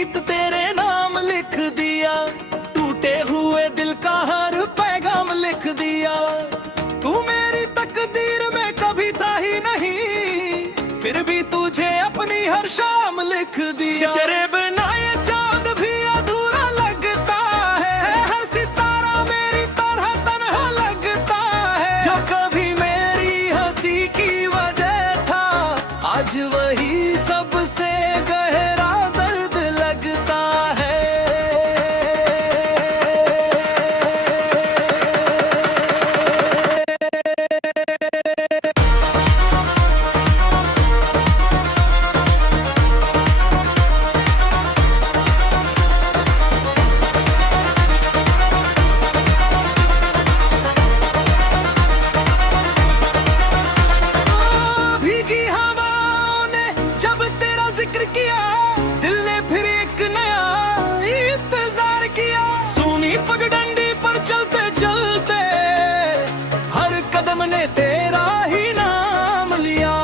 गीत तेरे नाम लिख दिया, टूटे हुए दिल का हर पैगाम लिख दिया। तू मेरी तकदीर में कभी था ही नहीं, फिर भी तुझे अपनी हर शाम लिख दिया। तेरे बिना ये चांद भी अधूरा लगता है, हर सितारा मेरी तरह तन्हा लगता है। जो कभी मेरी हंसी की वजह था, आज वही सबसे गहरा दर्द लगता है। भीगी हवाओं ने जब तेरा जिक्र किया, दिल ने फिर एक नया इंतजार किया। सुनी पगडंडी पर चलते चलते हर कदम ने तेरा ही नाम लिया।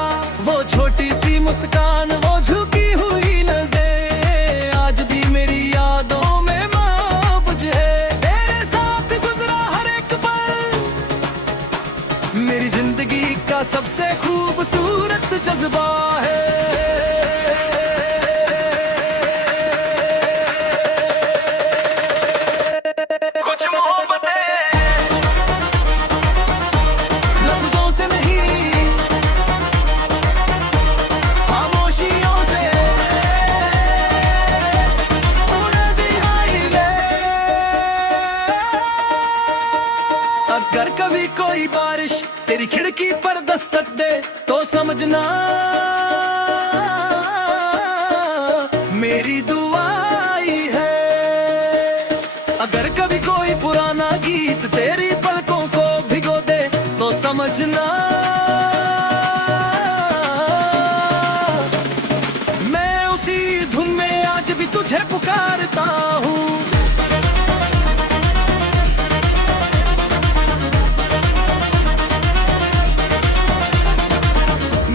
वो छोटी सी मुस्कान, वो झुकी हुई नजर, आज भी मेरी यादों में महफूज है। तेरे साथ गुजरा हर एक पल मेरी जिंदगी का सबसे खूबसूरत जज्बा है। कुछ मोहब्बतें लफ्जों से नहीं, खामोशियों से उड़ दिखाई दे। अगर कभी कोई बारिश तेरी खिड़की पर दस्तक दे, तो समझना मेरी दुआई है। अगर कभी कोई पुराना गीत तेरी पलकों को भिगो दे, तो समझना मैं उसी धुन में आज भी तुझे पुकारता हूँ।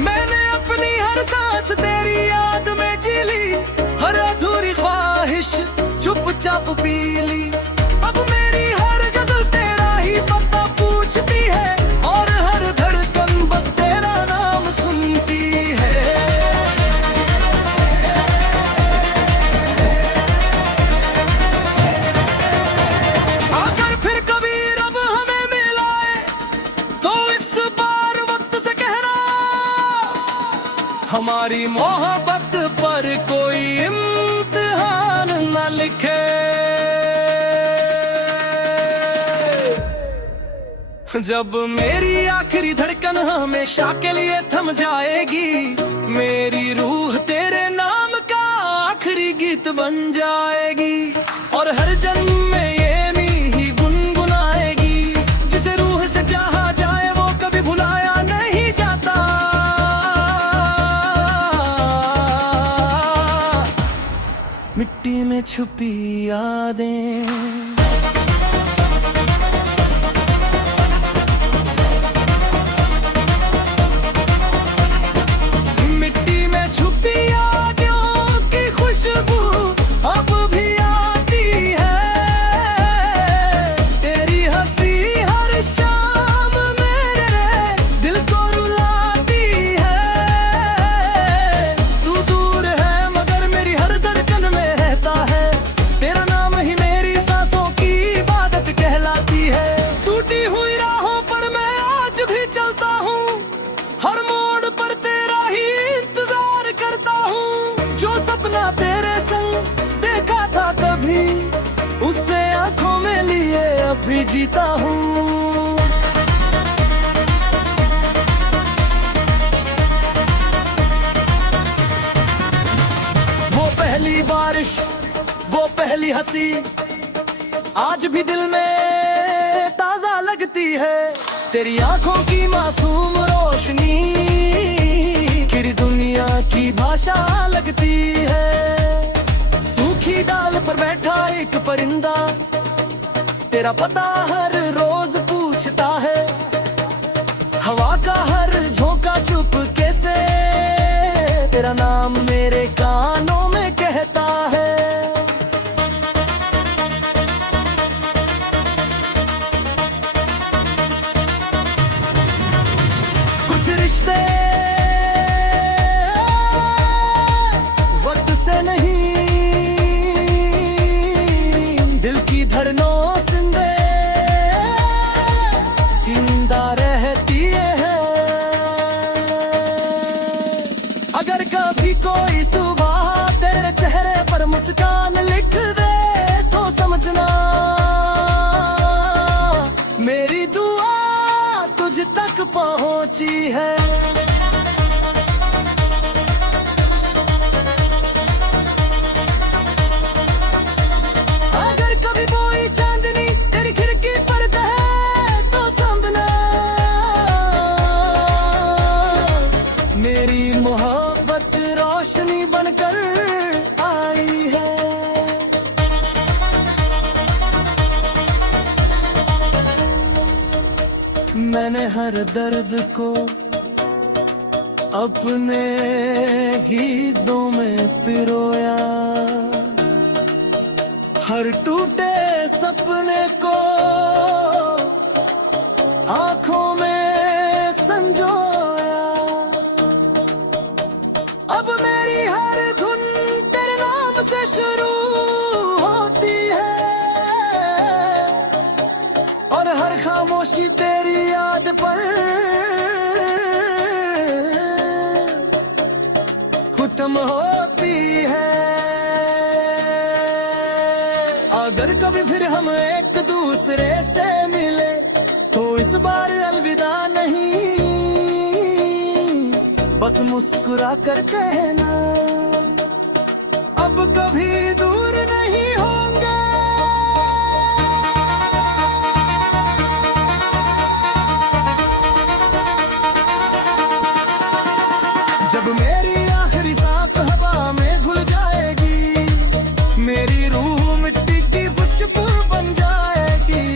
मैंने अपनी हर सांस तेरी याद में जी ली, हर अधूरी ख्वाहिश चुपचाप पी ली। अब मेरी हर गजल तेरा ही पता पूछती है, और हर धड़कन बस तेरा नाम सुनती है। अगर फिर कभी रब हमें मिलाए, तो इस बार वक्त से कहना हमारी मोहब्बत पर कोई इम्तिहान न लिखे। जब मेरी आखिरी धड़कन हमेशा के लिए थम जाएगी, मेरी रूह तेरे नाम का आखिरी गीत बन जाएगी। और हर जन्म में ये नी गुनगुनाएगी, जिसे रूह से चाहा जाए वो कभी भुलाया नहीं जाता। मिट्टी में छुपी यादें, मिट्टी में छुपी यादों की खुशबू अब भी आती है। तेरी हंसी हर शाम मेरे दिल को रुलाती है। तू दूर है मगर मेरी हर धड़कन में रहता है, तेरा नाम ही मेरी सांसों की इबादत कहलाती है। टूटी हुई राहों पर मैं आज भी चलता हूँ, हर मोड़ पर तेरा ही इंतजार करता हूँ। जो सपना तेरे संग देखा था कभी, उससे आंखों में लिए अब भी जीता हूँ। वो पहली बारिश, वो पहली हंसी आज भी दिल में ताजा लगती है। तेरी आंखों की मासूम रोशनी फिर दुनिया की भाषा लगती है। सूखी डाल पर बैठा एक परिंदा तेरा पता हर रोज पूछता है। हवा का हर झोंका चुपके से तेरा नाम मेरे कानों में कहता है। मैंने हर दर्द को अपने गीतों में पिरोया, हर टूटे सपने को आंखों में संजोया। अब मेरी हर धुन तेरे नाम से शुरू होती है और हर खामोशी तेरी याद पर खत्म होती है। अगर कभी फिर हम एक दूसरे से मिले तो इस बार अलविदा नहीं, बस मुस्कुरा कर कहना अब कभी दूर नहीं होंगे। जब मेरी आखिरी सांस हवा में घुल जाएगी, मेरी रूह मिट्टी की चुपुर बन जाएगी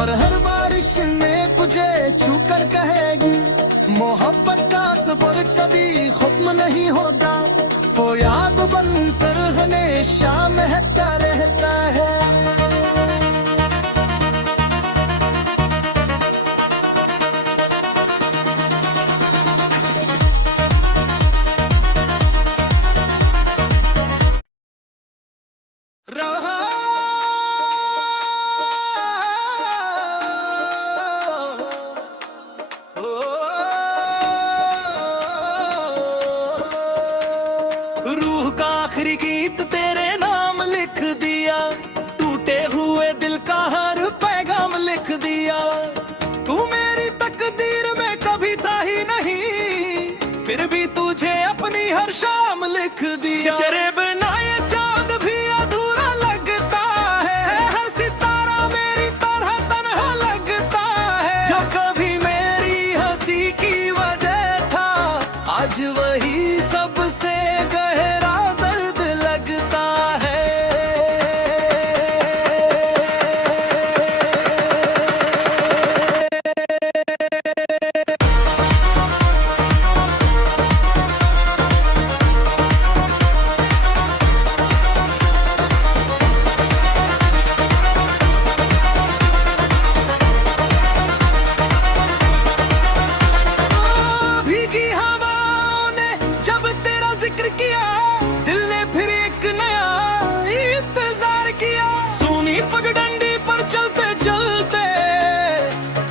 और हर बारिश में तुझे छू कर कहेगी मोहब्बत का सफर कभी खत्म नहीं होता, वो याद बनकर हमेशा महकता रहता है। रूह का आखिरी गीत तेरे नाम लिख दिया, टूटे हुए दिल का हर पैगाम लिख दिया। तू मेरी तकदीर में कभी था ही नहीं, फिर भी तुझे अपनी हर शाम लिख दिया। तेरे बिना ये चांद भी अधूरा लगता है, हर सितारा मेरी तरह तन्हा लगता है। जो कभी मेरी हंसी की वजह था, आज वही सबसे गहरा दर्द लगता है। भीगी हवाओं ने जब तेरा जिक्र किया, दिल ने फिर एक नया इंतजार किया। सूनी पगडंडी पर चलते चलते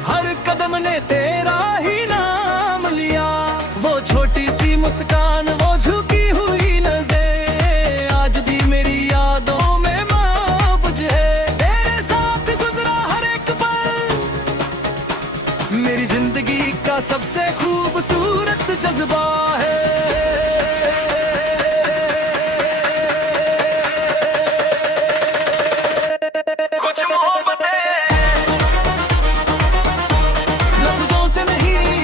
हर कदम ने तेरा ही नाम लिया। वो छोटी सी मुस्कान, वो झुकी हुई नजर, आज भी मेरी यादों में महफूज है। तेरे साथ गुजरा हर एक पल मेरी जिंदगी का सबसे खूबसूरत जज्बा है। कुछ मोहब्बतें लफ्जों से नहीं,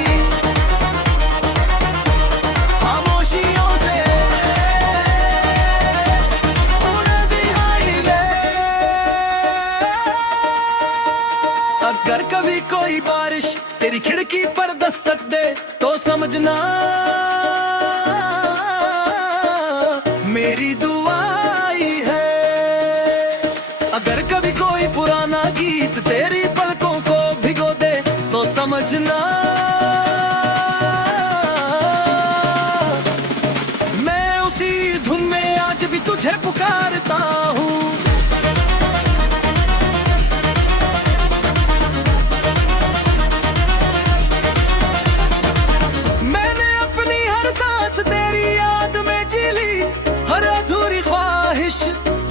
खामोशियों से उड़ दिखाई दे। अगर कभी कोई बारिश तेरी खिड़की पर दस्तक दे तो समझना मेरी दुआई है। अगर कभी कोई पुराना गीत तेरी पलकों को भिगो दे तो समझना मैं उसी धुन में आज भी तुझे पुकारता हूँ।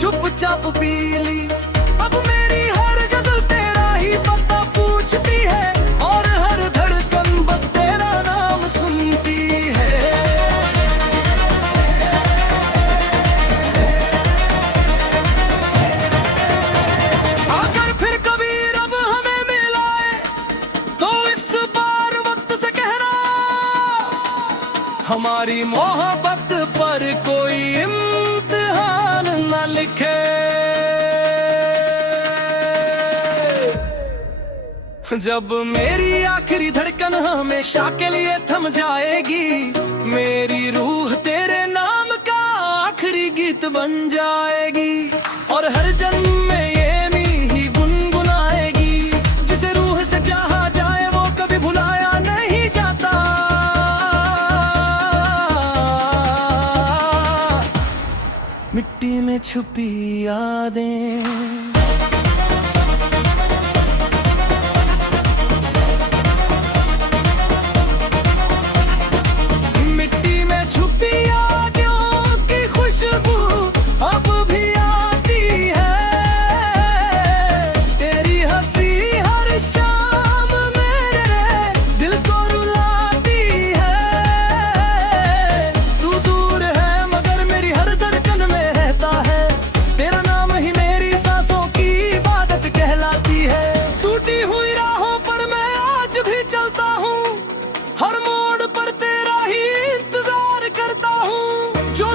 चुपचाप पी ली, अब मेरी हर गजल तेरा ही पता पूछती है और हर धड़कन बस तेरा नाम सुनती है। अगर फिर कभी रब हमें मिलाए तो इस बार वक्त से कहना हमारी मोहब्बत पर कोई इम्तिहान न लिखे। जब मेरी आखिरी धड़कन हमेशा के लिए थम जाएगी, मेरी रूह तेरे नाम का आखिरी गीत बन जाएगी। और हर जन्म में ये नी ही गुनगुनाएगी, जिसे रूह से चाहा जाए वो कभी भुलाया नहीं जाता। मिट्टी में छुपी यादें,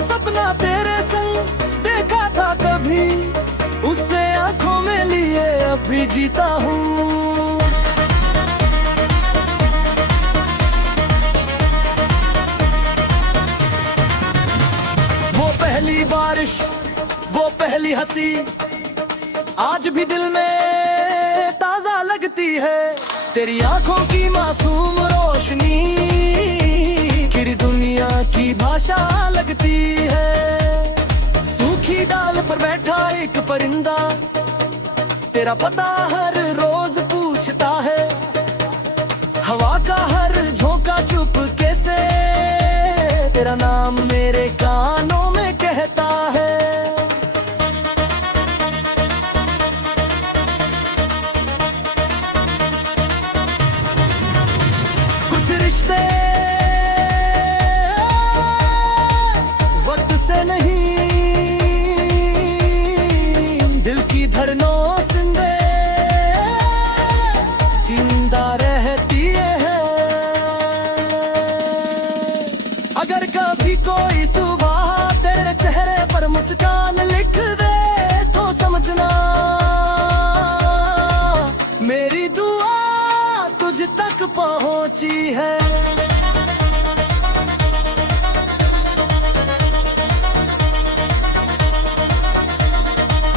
सपना तेरे संग देखा था कभी, उससे आंखों में लिए अब भी जीता हूँ। वो पहली बारिश, वो पहली हंसी आज भी दिल में ताजा लगती है। तेरी आंखों की मासूम रोशनी फिर दुनिया की भाषा लगती है। सूखी डाल पर बैठा एक परिंदा तेरा पता हर रोज पूछता है। हवा का हर झोंका चुपके से तेरा नाम मेरे कानों में कहता है। कुछ रिश्ते वक्त से नहीं, दिल की धड़नों जिंदा रहती है। अगर कभी कोई सुबह तेरे चेहरे पर मुस्कान लिख दे तो समझना मेरी दुआ तुझ तक पहुंची है।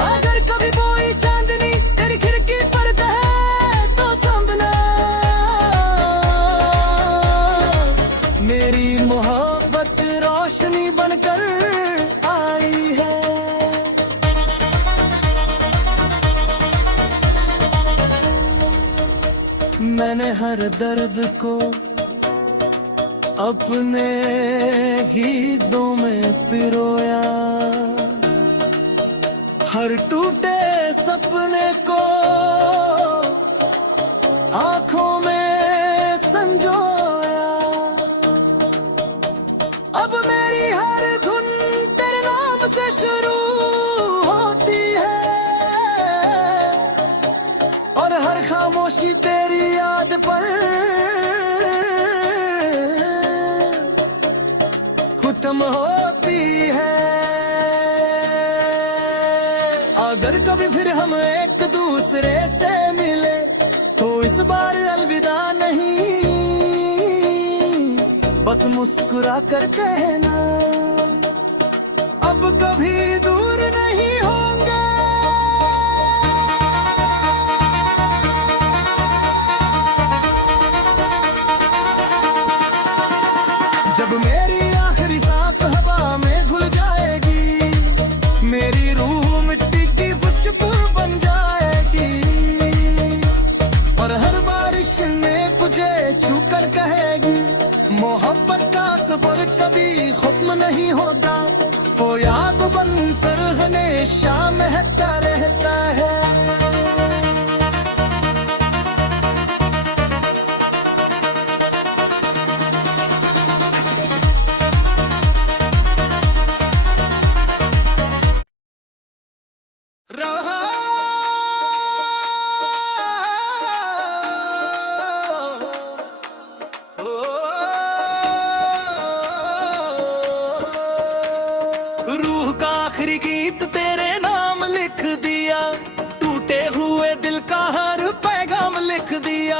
अगर कभी कोई चांदनी तेरी खिड़की पर दहे तो समझना मेरी मोहब्बत रोशनी बनकर आई है। मैंने हर दर्द को अपने गीतों में पिरोया, हर टूटे सपने को आंखों में संजोया। अब मेरी हर धुन तेरे नाम से शुरू होती है और हर खामोशी तेरी याद पर खत्म होती है। अगर कभी फिर हम एक दूसरे से मिले तो इस बार अलविदा नहीं, बस मुस्कुरा कर कहना अब कभी दूर नहीं होंगे। जब मेरी आखिरी सांस हवा में घुल जाएगी, मेरी रूह मिट्टी की चुपुर बन जाएगी और हर बारिश में तुझे छू कर कहेगी मोहब्बत का सफर कभी खत्म नहीं होता, वो याद बनकर हमेशा महकता रहता है। रूह का आखिरी गीत तेरे नाम लिख दिया, टूटे हुए दिल का हर पैगाम लिख दिया।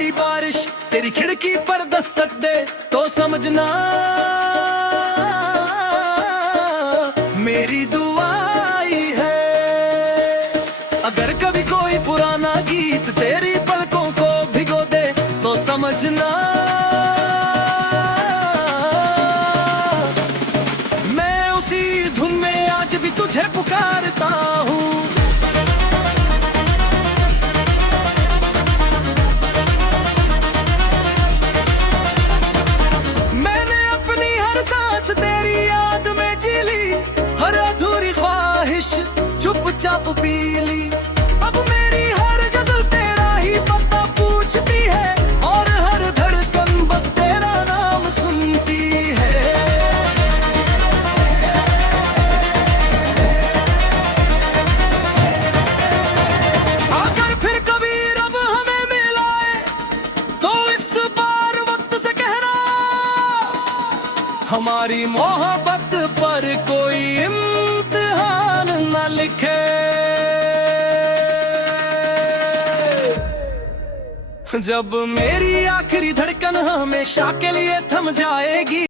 आई बारिश तेरी खिड़की पर दस्तक दे तो समझना मेरी दुआई है। अगर कभी कोई पुराना गीत तेरी पलकों को भिगो दे तो समझना मैं उसी धुन में आज भी तुझे पुकारता हूँ। मैंने अपनी हर सांस तेरी याद में जी ली, हर अधूरी ख्वाहिश चुपचाप पी ली। अब मेरी हर गजल तेरा ही पता पूछती है और हर धड़कन बस तेरा नाम सुनती है। अगर फिर कभी रब हमें मिलाए तो इस बार वक्त से कहना हमारी मोहब्बत पर कोई इम्तिहान न लिखे। जब मेरी आखिरी धड़कन हमेशा के लिए थम जाएगी।